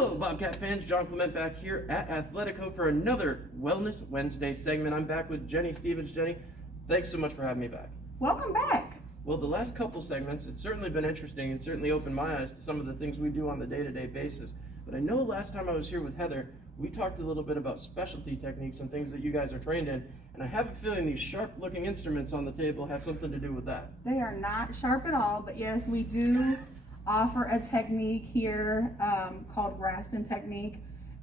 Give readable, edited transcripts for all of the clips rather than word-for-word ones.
Hello, Bobcat fans. John Clement back here at Athletico for another Wellness Wednesday segment. I'm back with Jenny Stevens. Jenny, thanks so much for having me back. Welcome back. Well, the last couple segments, it's certainly been interesting and certainly opened my eyes to some of the things we do on the day-to-day basis. But I know last time I was here with Heather, we talked a little bit about specialty techniques and things that you guys are trained in. And I have a feeling these sharp-looking instruments on the table have something to do with that. They are not sharp at all, but yes, we do offer a technique here called Graston technique.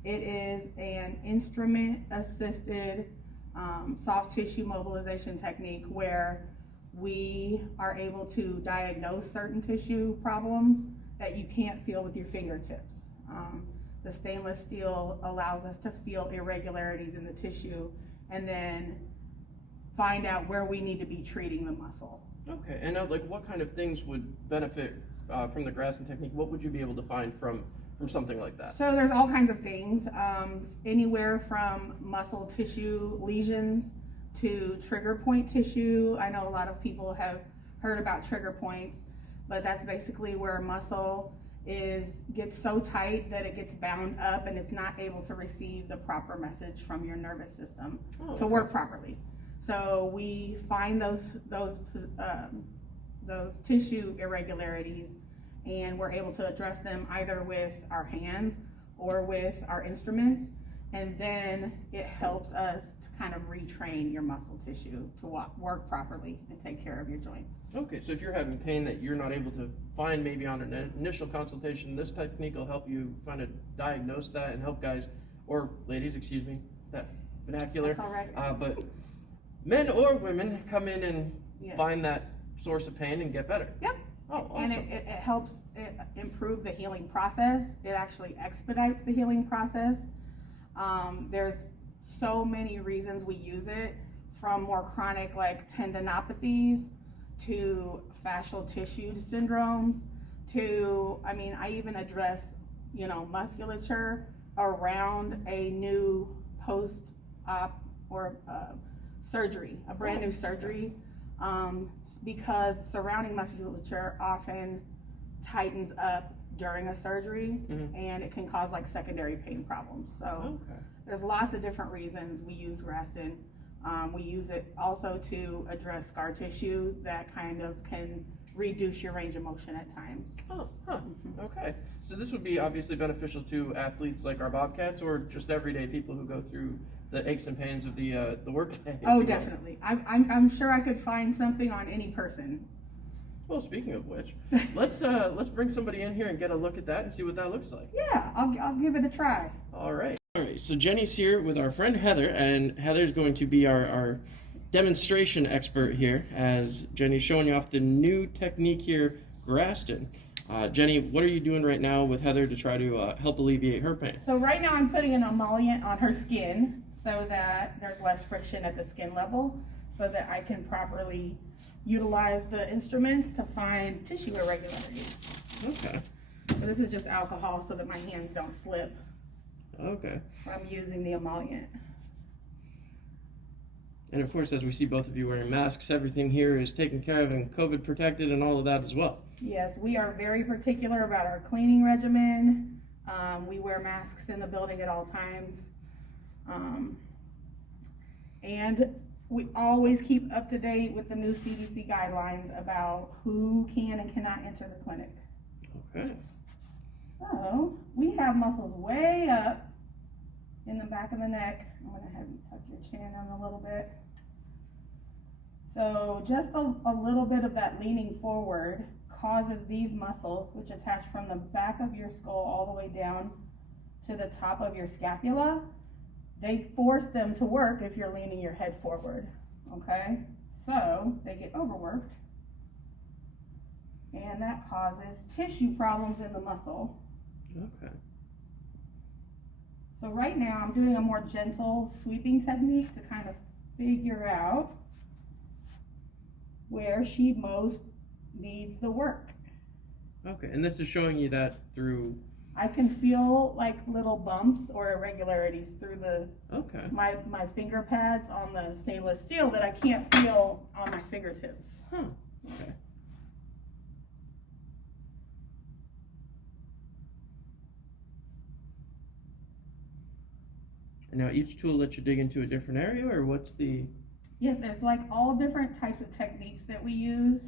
It is an instrument-assisted soft tissue mobilization technique where we are able to diagnose certain tissue problems that you can't feel with your fingertips. The stainless steel allows us to feel irregularities in the tissue and then find out where we need to be treating the muscle. Okay, and now, what kind of things would benefit from the Graston technique? What would you be able to find from something like that? So there's all kinds of things, anywhere from muscle tissue lesions to trigger point tissue. I know a lot of people have heard about trigger points, but that's basically where muscle gets so tight that it gets bound up and it's not able to receive the proper message from your nervous system to work properly. So we find those tissue irregularities, and we're able to address them either with our hands or with our instruments, and then it helps us to kind of retrain your muscle tissue to work properly and take care of your joints. Okay, so if you're having pain that you're not able to find maybe on an initial consultation, this technique will help you kind of diagnose that and help guys, or ladies, excuse me, that vernacular. That's all right. But men or women come in and find that source of pain and get better. Yep. Oh, awesome. And it helps improve the healing process. It actually expedites the healing process. There's so many reasons we use it, from more chronic like tendinopathies to fascial tissue syndromes to, I even address, musculature around a new post-op or surgery, a brand new surgery, because surrounding musculature often tightens up during a surgery, and it can cause like secondary pain problems. So there's lots of different reasons we use Graston. We use it also to address scar tissue that kind of can reduce your range of motion at times. Okay. So this would be obviously beneficial to athletes like our Bobcats, or just everyday people who go through the aches and pains of the workday. Oh, definitely. I'm sure I could find something on any person. Well, speaking of which, let's bring somebody in here and get a look at that and see what that looks like. Yeah, I'll give it a try. All right. So Jenny's here with our friend Heather, and Heather's going to be our demonstration expert here as Jenny's showing you off the new technique here, Graston. Jenny, what are you doing right now with Heather to try to help alleviate her pain? So right now I'm putting an emollient on her skin so that there's less friction at the skin level, so that I can properly utilize the instruments to find tissue irregularities. Okay. So this is just alcohol so that my hands don't slip. Okay. I'm using the emollient. And of course, as we see both of you wearing masks, everything here is taken care of and COVID protected and all of that as well. Yes, we are very particular about our cleaning regimen. We wear masks in the building at all times. And we always keep up to date with the new CDC guidelines about who can and cannot enter the clinic. Okay. So we have muscles way up in the back of the neck. I'm going to have you tuck your chin in a little bit. So just a little bit of that leaning forward causes these muscles, which attach from the back of your skull all the way down to the top of your scapula, they force them to work if you're leaning your head forward, okay? So they get overworked, and that causes tissue problems in the muscle. Okay. So right now I'm doing a more gentle sweeping technique to kind of figure out where she most needs the work. Okay, and this is showing you that through... I can feel like little bumps or irregularities through my finger pads on the stainless steel that I can't feel on my fingertips. Okay. And now each tool lets you dig into a different area, or what's the... Yes, there's like all different types of techniques that we use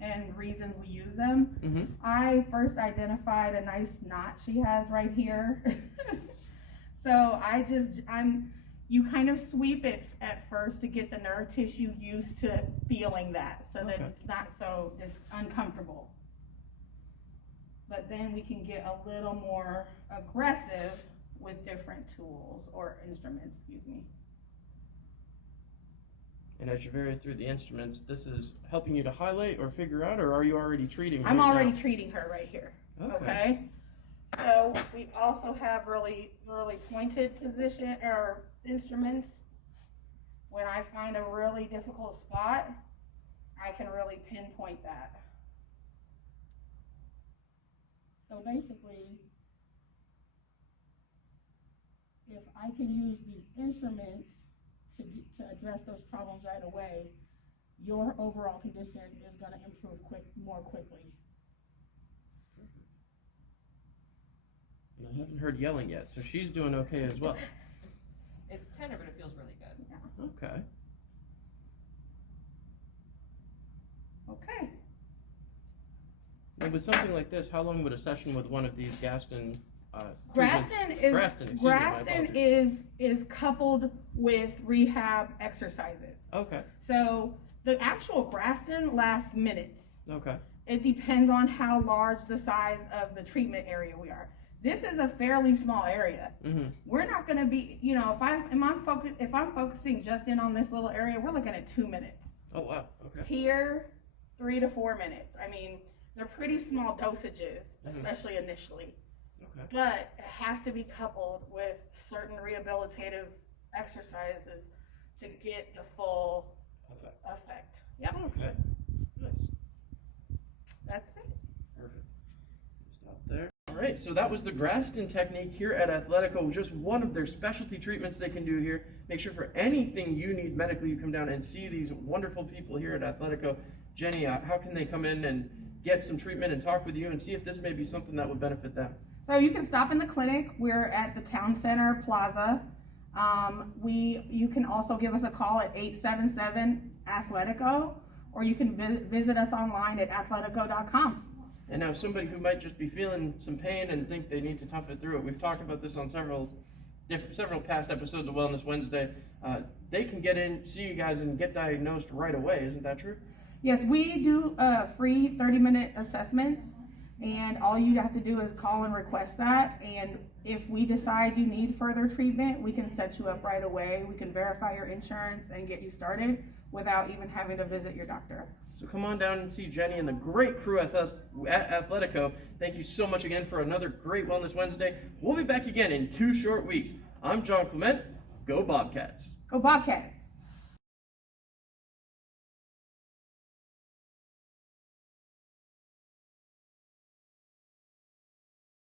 and reasons we use them. I first identified a nice knot she has right here. So you kind of sweep it at first to get the nerve tissue used to feeling that so that it's not so uncomfortable. But then we can get a little more aggressive with different tools or instruments, excuse me. And as you vary through the instruments, this is helping you to highlight or figure out, or are you already treating I'm right already now? treating her right here. Okay. So we also have really pointed position or instruments. When I find a really difficult spot, I can really pinpoint that. So basically, if I can use these instruments to address those problems right away, your overall condition is going to improve more quickly. And I haven't heard yelling yet, so she's doing okay as well. It's tender, but it feels really good. Yeah. Okay. Okay. Now with something like this, how long would a session with one of these Graston is coupled with rehab exercises. Okay. So the actual Graston lasts minutes. Okay. It depends on how large the size of the treatment area we are. This is a fairly small area. We're not going to be, if I'm focusing just in on this little area, we're looking at 2 minutes. Oh wow. Okay. Here, 3 to 4 minutes. I mean, they're pretty small dosages, especially initially. Okay. But it has to be coupled with certain rehabilitative exercises to get the full effect. Yep. Okay. Nice. That's it. Perfect. Stop there. All right, so that was the Graston technique here at Athletico, just one of their specialty treatments they can do here. Make sure for anything you need medically, you come down and see these wonderful people here at Athletico. Jenny, how can they come in and get some treatment and talk with you and see if this may be something that would benefit them? So you can stop in the clinic. We're at the Town Center Plaza. You can also give us a call at 877-ATHLETICO, or you can visit us online at athletico.com. And now somebody who might just be feeling some pain and think they need to tough it through it, we've talked about this on several past episodes of Wellness Wednesday. They can get in, see you guys, and get diagnosed right away. Isn't that true? Yes, we do free 30-minute assessments, and all you have to do is call and request that. And if we decide you need further treatment, we can set you up right away. We can verify your insurance and get you started without even having to visit your doctor. So come on down and see Jenny and the great crew at Athletico. Thank you so much again for another great Wellness Wednesday. We'll be back again in 2 short weeks. I'm John Clement. Go Bobcats. Go Bobcats.